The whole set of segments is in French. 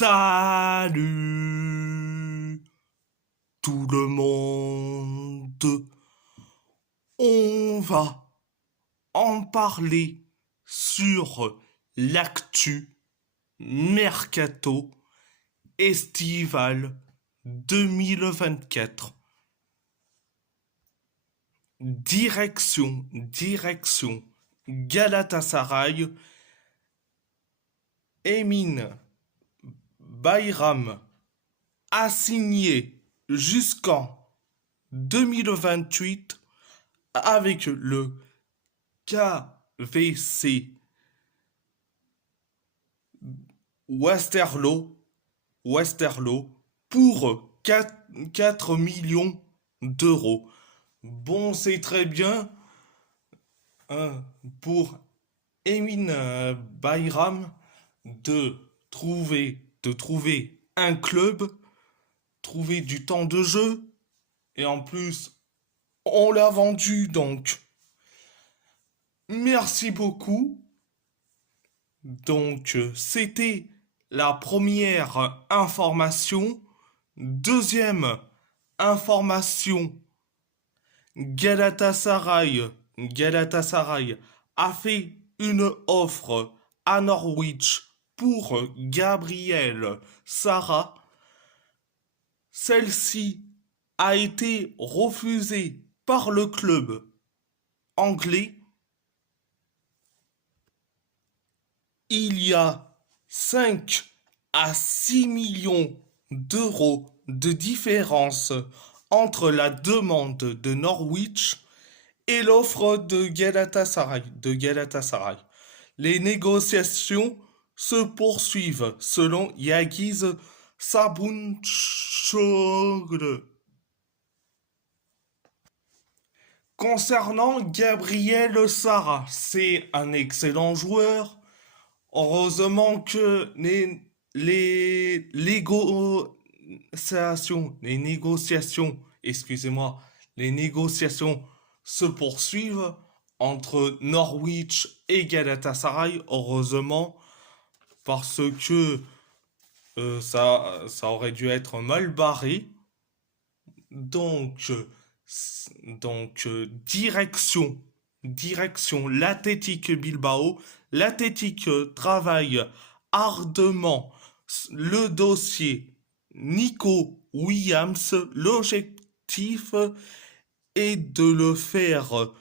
Salut tout le monde. On va en parler sur l'actu mercato estival 2024. Direction Galatasaray. Emin Bayram a signé jusqu'en 2028 avec le KVC Westerlo pour 4 millions d'euros. Bon, c'est très bien pour Emin Bayram de trouver un club, trouver du temps de jeu, et en plus, on l'a vendu, donc merci beaucoup. Donc, c'était la première information. Deuxième information, Galatasaray a fait une offre à Norwich pour Gabriel Sara. Celle-ci a été refusée par le club anglais. Il y a 5 à 6 millions d'euros de différence entre la demande de Norwich et l'offre de Galatasaray. Les négociations se poursuivent selon Yagiz Sabunçoglu. Concernant Gabriel Sara, c'est un excellent joueur. Heureusement que les négociations se poursuivent entre Norwich et Galatasaray, heureusement, parce que ça aurait dû être mal barré. Donc, direction l'Athletic Bilbao. L'Athletic travaille ardemment le dossier Nico Williams. L'objectif est de le faire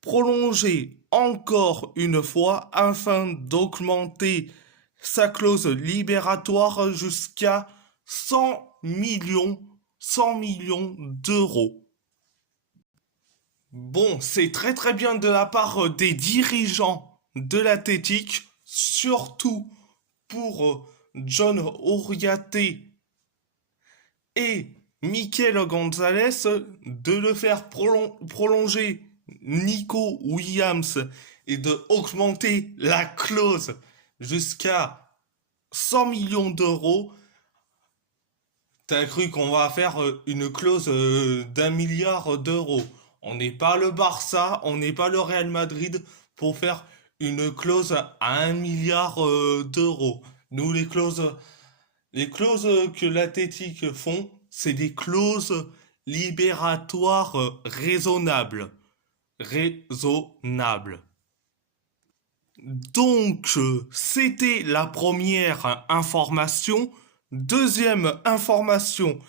prolonger encore une fois afin d'augmenter sa clause libératoire jusqu'à 100 millions d'euros. Bon, c'est très très bien de la part des dirigeants de l'Athletic, surtout pour John Oriate et Mikel Gonzalez, de le faire prolonger Nico Williams et de augmenter la clause jusqu'à 100 millions d'euros. T'as cru qu'on va faire une clause d'1 milliard d'euros? On n'est pas le Barça, on n'est pas le Real Madrid pour faire une clause à 1 milliard d'euros. Nous, les clauses que l'Athletic font, c'est des clauses libératoires raisonnables. Donc, c'était la première information. Deuxième information,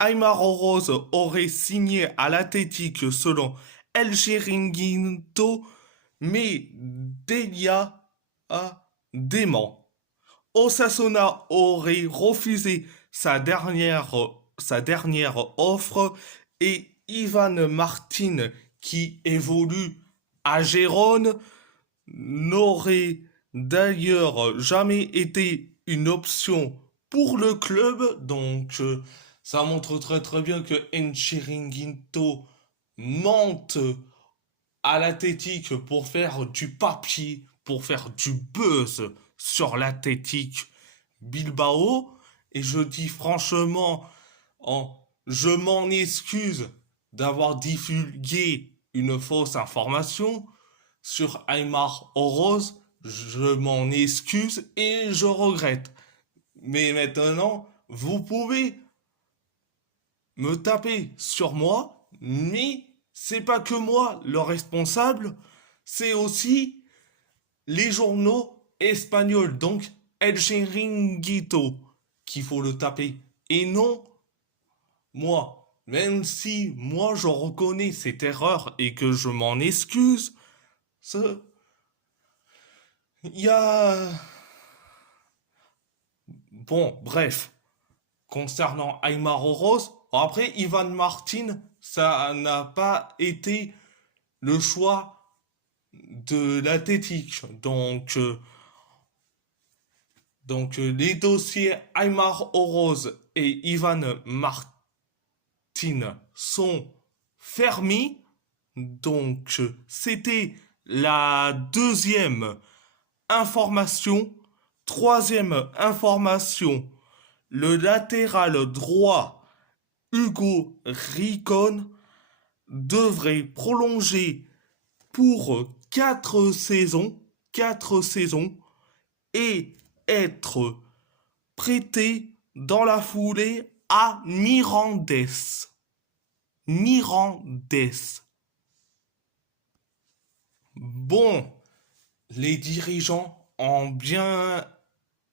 Aymar Oroz aurait signé à l'Athletic selon El Chiringuito, mais Delia a dément. Osasuna aurait refusé sa dernière offre et Ivan Martin, qui évolue à Gérone, n'aurait d'ailleurs jamais été une option pour le club. Donc ça montre très très bien que Enchiringuito mente à l'Athletic pour faire du papier, pour faire du buzz sur l'Athletic Bilbao. Et je dis franchement, je m'en excuse d'avoir divulgué une fausse information sur Aymar Oroz. Je m'en excuse et je regrette. Mais maintenant, vous pouvez me taper sur moi, mais c'est pas que moi le responsable, c'est aussi les journaux espagnols, donc El Chiringuito, qu'il faut le taper. Et non moi. Même si moi je reconnais cette erreur et que je m'en excuse, il y a... Bon, bref. Concernant Aymar Oroz, après Ivan Martin, ça n'a pas été le choix de l'Athletic. Les dossiers Aymar Oroz et Ivan Martin sont fermés. Donc, c'était la deuxième information. Troisième information, le latéral droit Hugo Ricon devrait prolonger pour 4 saisons et être prêté dans la foulée à Mirandes. Mirandes. Bon, les dirigeants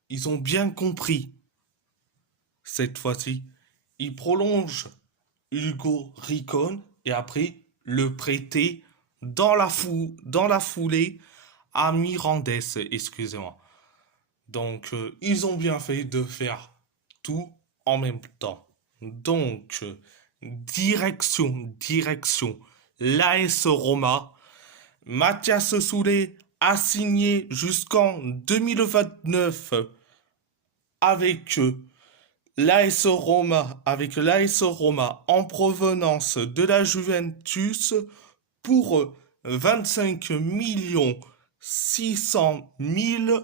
ils ont bien compris. Cette fois-ci, ils prolongent Hugo Ricon et après le prêter dans la foulée à Mirandes, excusez-moi. Donc, ils ont bien fait de faire tout en même temps. Donc, direction, l'AS Roma. Mathias Soulé a signé jusqu'en 2029 avec l'AS Roma en provenance de la Juventus pour 25 millions 600 000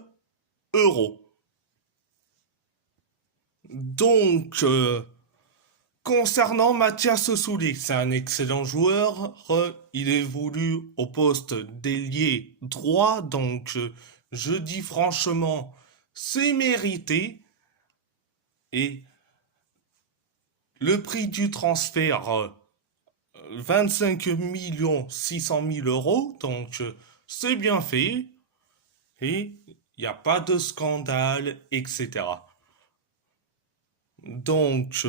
euros. Donc, concernant Mathias Soulé, c'est un excellent joueur. Il évolue au poste d'ailier droit, donc je dis franchement, c'est mérité. Et le prix du transfert, 25 millions 600 000 euros, donc c'est bien fait. Et il n'y a pas de scandale, etc. Donc,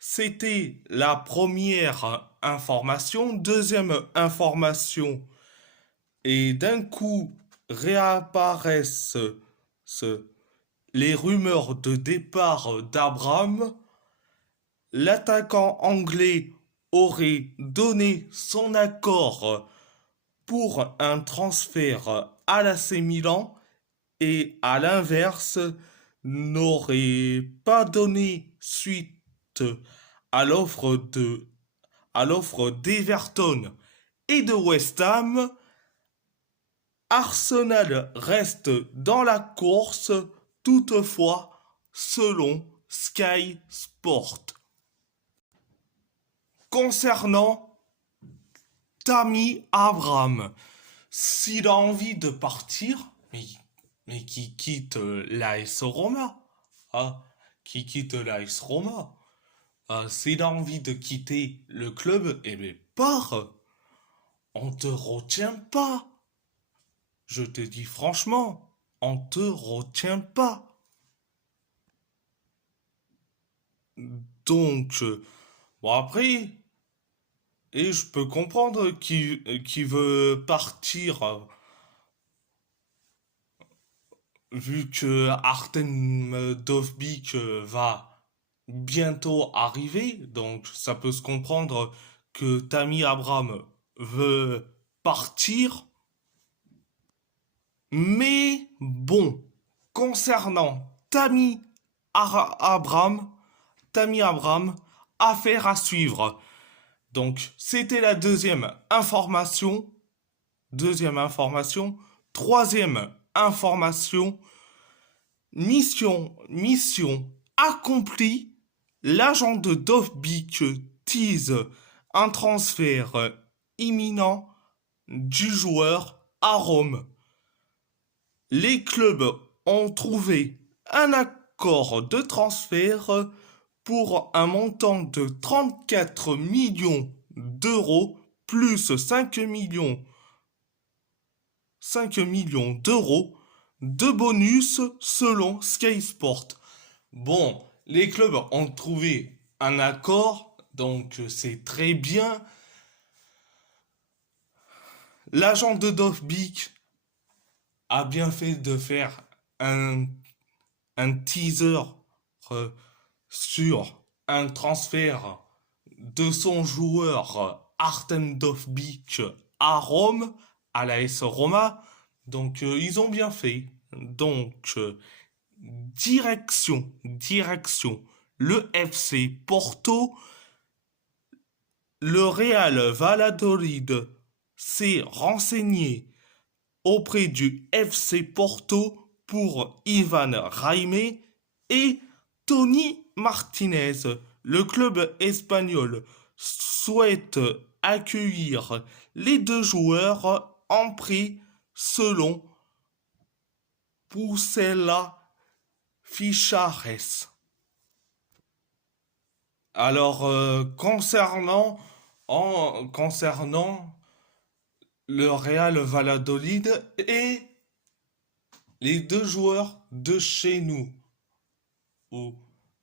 c'était la première information. Deuxième information, et d'un coup réapparaissent les rumeurs de départ d'Abraham. L'attaquant anglais aurait donné son accord pour un transfert à l'AC Milan et à l'inverse n'aurait pas donné suite à l'offre d'Everton et de West Ham. Arsenal reste dans la course toutefois selon Sky Sport. Concernant Tammy Abraham, s'il a envie de partir, mais qui quitte l'AS Roma, ah, qui quitte l'AS Roma, s'il a envie de quitter le club, eh bien, pars, on te retient pas. Je te dis franchement, on te retient pas. Donc, bon après, et je peux comprendre qui veut partir vu que Artem Dovbik va bientôt arriver, donc ça peut se comprendre que Tammy Abraham veut partir. Mais bon, concernant Abraham, Tammy Abraham, affaire à suivre. Donc, c'était la deuxième information. Deuxième information. Troisième information. Mission accomplie. L'agent de Dovbik tease un transfert imminent du joueur à Rome. Les clubs ont trouvé accord de transfert pour un montant de 34 millions d'euros plus 5 millions d'euros de bonus selon Sky Sport. Bon, les clubs ont trouvé un accord, donc c'est très bien. L'agent de Dovbyk a bien fait de faire un, un teaser euh, sur un transfert de son joueur Artem Dovbyk à Rome, à la l'AS Roma. Donc ils ont bien fait. Donc direction le FC Porto, le Real Valladolid s'est renseigné auprès du FC Porto pour Ivan Raimé et Tony Martinez. Le club espagnol souhaite accueillir les deux joueurs en prêt selon Pucella Fichares. Alors, concernant le Real Valladolid et les deux joueurs de chez nous, ou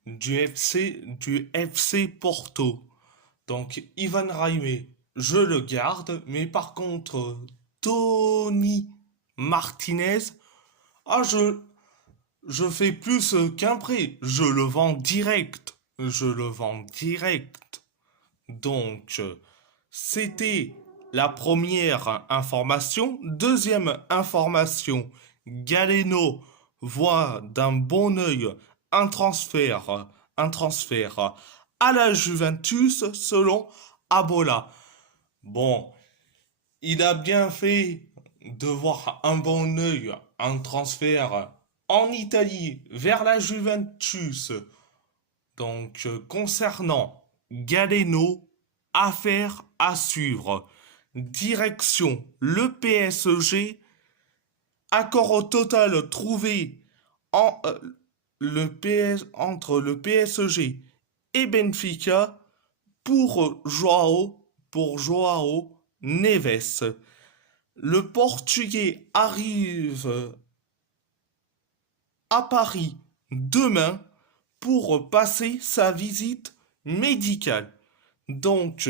du FC Porto. Donc, Ivan Raimé, je le garde, mais par contre, Tony Martinez, ah, je fais plus qu'un prêt, je le vends direct. Je le vends direct. Donc, c'était la première information. Deuxième information, Galeno voit d'un bon œil un transfert à la Juventus selon Abola. Bon, il a bien fait de voir un bon œil un transfert en Italie vers la Juventus. Donc, concernant Galeno, affaire à suivre. Direction le PSG, accord au total trouvé en, entre le PSG et Benfica pour Joao Neves. Le Portugais arrive à Paris demain pour passer sa visite médicale. Donc,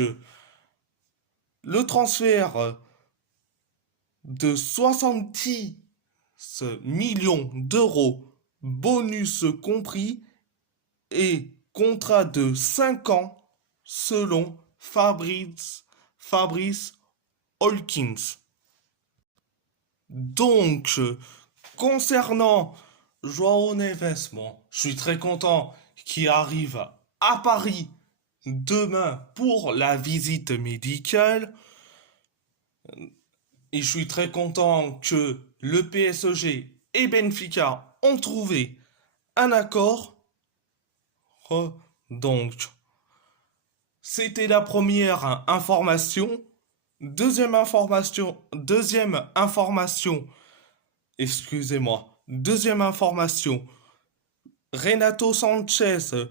le transfert de 70 millions d'euros, bonus compris, et contrat de 5 ans selon Fabrice Hawkins. Donc, concernant Joao Neves, bon, je suis très content qu'il arrive à Paris demain pour la visite médicale. Et je suis très content que le PSG et Benfica ont trouvé un accord. Donc, c'était la première information. Deuxième information, excusez-moi. Deuxième information, Renato Sanchez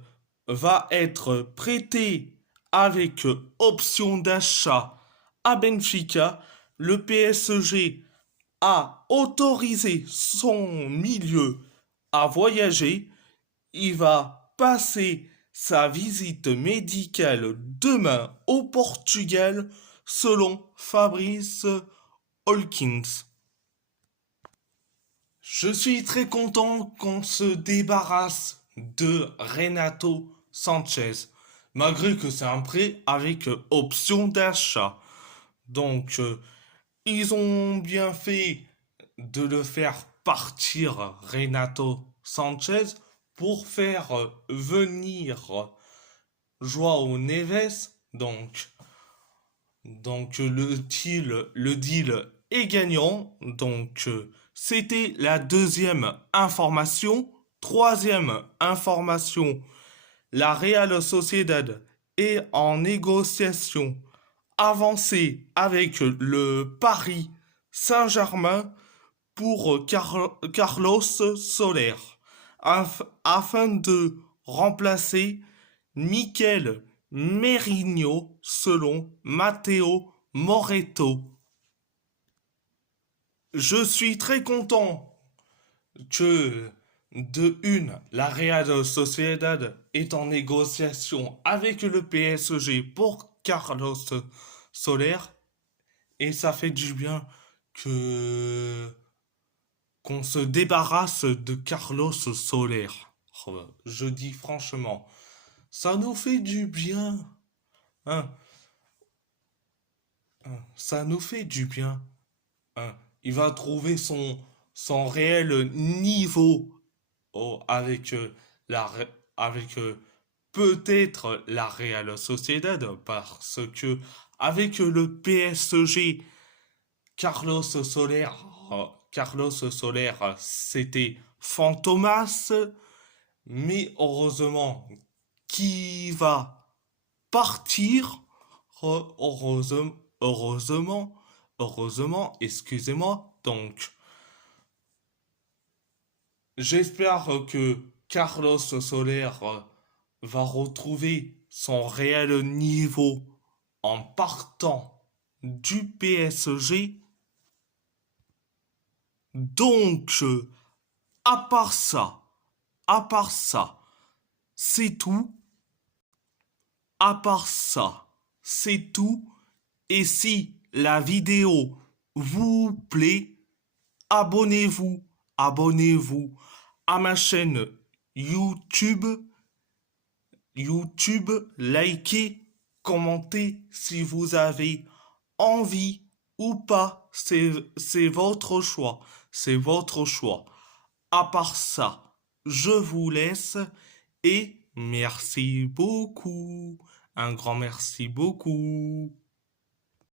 va être prêté avec option d'achat à Benfica. Le PSG a autorisé son milieu à voyager. Il va passer sa visite médicale demain au Portugal selon Fabrice Hawkins. Je suis très content qu'on se débarrasse de Renato Sanchez, malgré que c'est un prêt avec option d'achat. Donc, ils ont bien fait de le faire partir, Renato Sanchez, pour faire venir Joao Neves. Donc le deal est gagnant. Donc, c'était la deuxième information. Troisième information, la Real Sociedad est en négociation avancée avec le Paris Saint-Germain pour Carlos Soler. afin de remplacer Mikel Merino selon Matteo Moretto. Je suis très content que la Real Sociedad est en négociation avec le PSG pour Carlos Soler et ça fait du bien que qu'on se débarrasse de Carlos Soler. Je dis franchement, ça nous fait du bien, hein, ça nous fait du bien, hein. Il va trouver son réel niveau avec la avec peut-être la Real Sociedad parce que avec le PSG Carlos Soler c'était Fantomas mais heureusement qui va partir heureusement excusez-moi donc j'espère que Carlos Soler va retrouver son réel niveau en partant du PSG. Donc, à part ça, à part ça, c'est tout. À part ça, c'est tout. Et si la vidéo vous plaît, abonnez-vous, abonnez-vous à ma chaîne YouTube. YouTube, likez, commentez si vous avez envie ou pas. C'est votre choix. C'est votre choix. À part ça, je vous laisse et merci beaucoup. Un grand merci beaucoup.